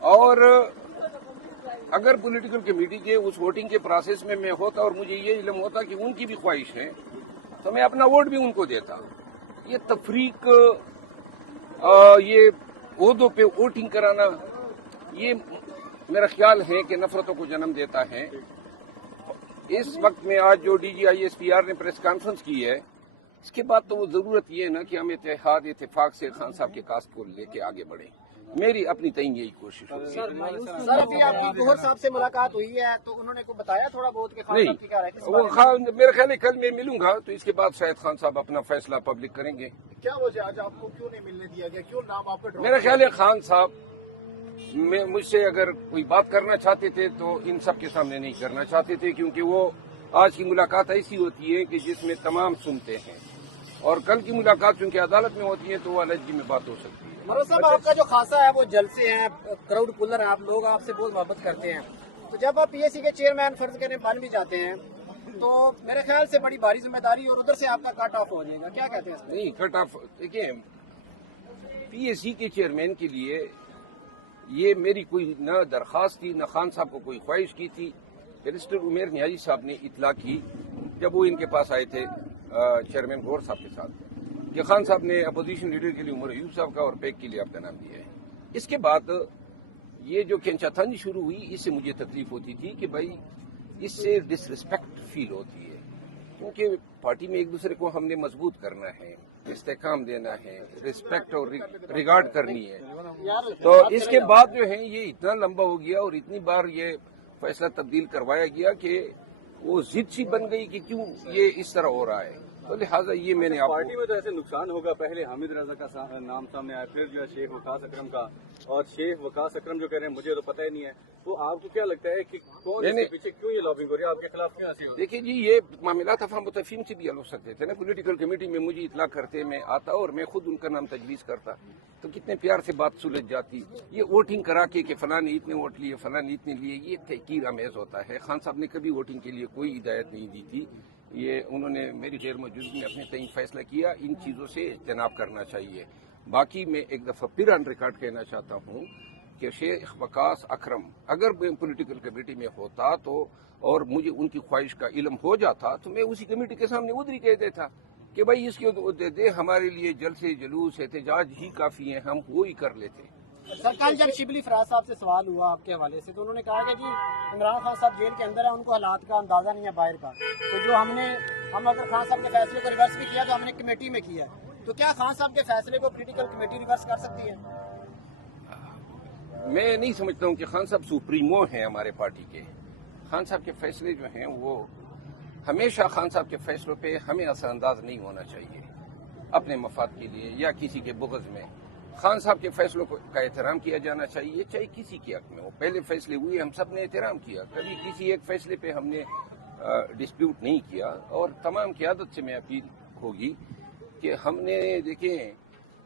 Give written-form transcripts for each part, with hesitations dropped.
اور اگر political committee کے اس ووٹنگ کے پروسیس میں میں ہوتا اور مجھے یہ علم ہوتا کہ ان کی بھی خواہش ہے تو میں اپنا ووٹ بھی ان کو دیتا. یہ تفریق، یہ عہدوں پہ ووٹنگ کرانا، یہ میرا خیال ہے کہ نفرتوں کو جنم دیتا ہے. اس وقت میں آج جو D G I S P R نے پریس کانفرنس کی ہے، اس کے بعد تو وہ ضرورت یہ ہے نا کہ ہم اتفاق سے خان صاحب کے کاسٹ کو لے کے آگے بڑھیں. میری اپنی تئیں یہی کوشش ہوگی. سر ابھی آپ کی گوہر صاحب سے ملاقات ہوئی ہے تو انہوں نے کو بتایا تھوڑا بہت کہ خان صاحب کی کیا رائے ہے؟ وہ میرے خیال ہے کل میں ملوں گا تو اس کے بعد شاید خان صاحب اپنا فیصلہ پبلک کریں گے. کیا وجہ آج آپ کو کیوں نہیں ملنے دیا گیا؟ کیوں نام آپ کا؟ میرا خیال ہے خان صاحب مجھ سے اگر کوئی بات کرنا چاہتے تھے تو ان سب کے سامنے نہیں کرنا چاہتے تھے، کیونکہ وہ آج کی ملاقات ایسی ہوتی ہے کہ جس میں تمام سنتے ہیں، اور کل کی ملاقات چونکہ عدالت میں ہوتی ہے تو وہ علیحدگی میں بات ہو سکتی ہے. مروت صاحب آپ کا جو خاصا ہے وہ جلسے ہیں، کراؤڈ پولر ہیں، آپ لوگ آپ سے بہت محبت کرتے ہیں، تو جب آپ پی ایس سی کے چیئرمین فرض کریں بن بھی جاتے ہیں تو میرے خیال سے بڑی بھاری ذمہ داری اور ادھر سے آپ کا کٹ آف ہو جائے گا، کیا کہتے ہیں؟ نہیں کٹ آف، دیکھیں پی ایس سی کے چیئرمین کے لیے یہ میری کوئی نہ درخواست تھی نہ خان صاحب کو کوئی خواہش کی تھی. بیرسٹر عمیر نیازی صاحب نے اطلاع کی جب وہ ان کے پاس آئے تھے چیئرمین گور صاحب کے ساتھ کہ خان صاحب نے اپوزیشن لیڈر کے لیے عمر ایوب صاحب کا اور پیک کے لیے آپ کا نام دیا ہے. اس کے بعد یہ جو کھینچا تھنج شروع ہوئی، اس سے مجھے تکلیف ہوتی تھی کہ بھائی اس سے ڈس ریسپیکٹ فیل ہوتی ہے، کیونکہ پارٹی میں ایک دوسرے کو ہم نے مضبوط کرنا ہے، استحکام دینا ہے، ریسپیکٹ اور ریگارڈ کرنی ہے. تو اس کے بعد جو ہے یہ اتنا لمبا ہو گیا اور اتنی بار یہ فیصلہ تبدیل کروایا گیا کہ وہ ضد سی بن گئی کہ کیوں یہ اس طرح ہو رہا ہے. تو لہٰذا یہ میں نے آپ پارٹی میں تو ایسے نقصان ہوگا. پہلے حامد رضا کا نام سامنے آیا، پھر جو ہے شیخ وقاص اکرم کا، اور شیخ وقاص اکرم جو کہہ رہے ہیں مجھے تو پتہ ہی نہیں ہے. تو آپ کو کیا لگتا ہے کہ کون اس کے پیچھے کیوں یہ لابنگ ہو رہی ہے، آپ کے خلاف کیوں ایسی ہو رہی ہے؟ دیکھیے جی، یہ معاملات افہام و تفہیم سے بھی حل ہو سکتے تھے نا. پولیٹیکل کمیٹی میں مجھے اطلاع کرتے میں آتا اور میں خود ان کا نام تجویز کرتا تو کتنے پیار سے بات سلجھ جاتی. یہ ووٹنگ کرا کے کہ فلاں نے اتنے ووٹ لیے فلاں نے اتنے لیے، یہ تحقیر آمیز ہوتا ہے. خان صاحب نے کبھی ووٹنگ کے لیے کوئی ہدایت نہیں دی تھی. یہ انہوں نے میری غیر موجودگی میں اپنے تئیں فیصلہ کیا. ان چیزوں سے اجتناب کرنا چاہیے. باقی میں ایک دفعہ پھر آن ریکارڈ کہنا چاہتا ہوں کہ شیخ وقاص اکرم اگر میں پولیٹیکل کمیٹی میں ہوتا تو اور مجھے ان کی خواہش کا علم ہو جاتا تو میں اسی کمیٹی کے سامنے ادھر ہی کہہ دیتا کہ بھائی اس کے دے دے، ہمارے لیے جلسے جلوس احتجاج ہی کافی ہیں، ہم وہی کر لیتے. سر کل جب شبلی فراز صاحب سے سوال ہوا آپ کے حوالے سے تو انہوں نے کہا کہ جی عمران خان صاحب جیل کے اندر ہیں، ان کو حالات کا اندازہ نہیں ہے باہر کا، تو جو ہم اگر خان صاحب کے فیصلے کو ریورس بھی کیا تو ہم نے کمیٹی میں کیا ہے، تو کیا خان صاحب کے فیصلے کو پولیٹیکل کمیٹی ریورس کر سکتی ہے؟ میں نہیں سمجھتا ہوں کہ خان صاحب سپریمو ہیں ہمارے پارٹی کے. خان صاحب کے فیصلے جو ہیں وہ ہمیشہ خان صاحب کے فیصلوں پہ ہمیں اثر انداز نہیں ہونا چاہیے اپنے مفاد کے لیے یا کسی کے بغض میں. خان صاحب کے فیصلوں کا احترام کیا جانا چاہیے، چاہے کسی کے حق میں ہو. پہلے فیصلے ہوئے ہم سب نے احترام کیا، کبھی کسی ایک فیصلے پہ ہم نے ڈسپیوٹ نہیں کیا. اور تمام قیادت سے میں اپیل ہوگی کہ ہم نے دیکھیں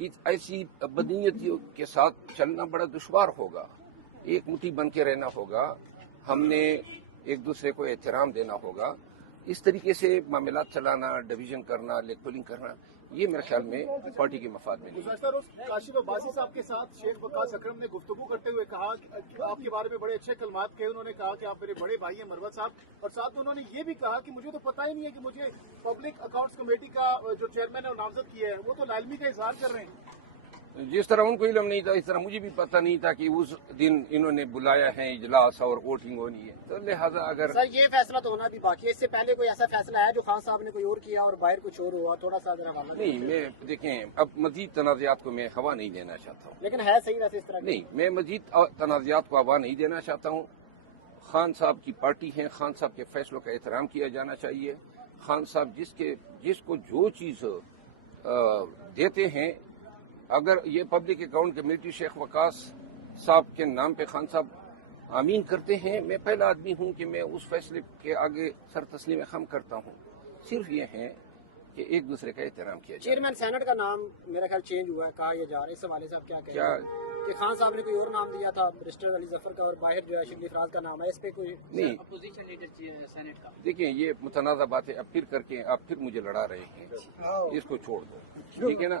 ایسی بدنیتیوں کے ساتھ چلنا بڑا دشوار ہوگا. ایک مٹھی بن کے رہنا ہوگا، ہم نے ایک دوسرے کو احترام دینا ہوگا. اس طریقے سے معاملات چلانا، ڈویژن کرنا، لیگ پولنگ کرنا، یہ میرے خیال میں پارٹی کے مفاد میں نہیں. گزشتہ روز کاشف عباسی صاحب کے ساتھ شیخ وقاص اکرم نے گفتگو کرتے ہوئے کہا آپ کے بارے میں بڑے اچھے کلمات کہے. انہوں نے کہا کہ آپ میرے بڑے بھائی ہیں مروت صاحب، اور ساتھ انہوں نے یہ بھی کہا کہ مجھے تو پتہ ہی نہیں ہے کہ مجھے پبلک اکاؤنٹس کمیٹی کا جو چیئرمین ہے نامزد کیا ہے، وہ تو لالمی کا اظہار کر رہے ہیں. جس طرح ان کو علم نہیں تھا اس طرح مجھے بھی پتہ نہیں تھا کہ اس دن انہوں نے بلایا ہے اجلاس اور ووٹنگ ہونی ہے. تو لہٰذا اگر سر یہ فیصلہ تو ہونا بھی باقی ہے، اس سے پہلے کوئی ایسا فیصلہ ہے جو خان صاحب نے کوئی اور کیا اور باہر کچھ اور ہوا، تھوڑا سا ذرا نہیں، میں دیکھیں اب مزید تنازعات کو میں ہوا نہیں دینا چاہتا ہوں. لیکن ہے صحیح ویسے اس طرح نہیں، میں مزید تنازعات کو ہوا نہیں دینا چاہتا ہوں. خان صاحب کی پارٹی ہے، خان صاحب کے فیصلوں کا احترام کیا جانا چاہیے. خان صاحب جس کو جو چیز دیتے ہیں، اگر یہ پبلک اکاؤنٹ کمیٹی شیخ وقاص صاحب کے نام پہ خان صاحب آمین کرتے ہیں، میں پہلا آدمی ہوں کہ میں اس فیصلے کے آگے سر تسلیم خم کرتا ہوں. صرف یہ ہے کہ ایک دوسرے کا احترام کیا جائے. چیئرمین سینٹ کا نام میرا خیال چینج ہوا ہے، کہا یہ جا رہا ہے، اس حوالے سے آپ کیا کہیں گے کہ خان صاحب نے کوئی اور نام دیا تھا بیرسٹر علی ظفر کا اور باہر جو ہے شبلی فراز کا نام ہے، اس پہ کوئی نہیں؟ اپوزیشن لیڈر سینٹ کا دیکھیں یہ متنازع بات ہے، اب پھر کر کے آپ پھر مجھے لڑا رہے ہیں، اس کو چھوڑ دو، ٹھیک ہے نا.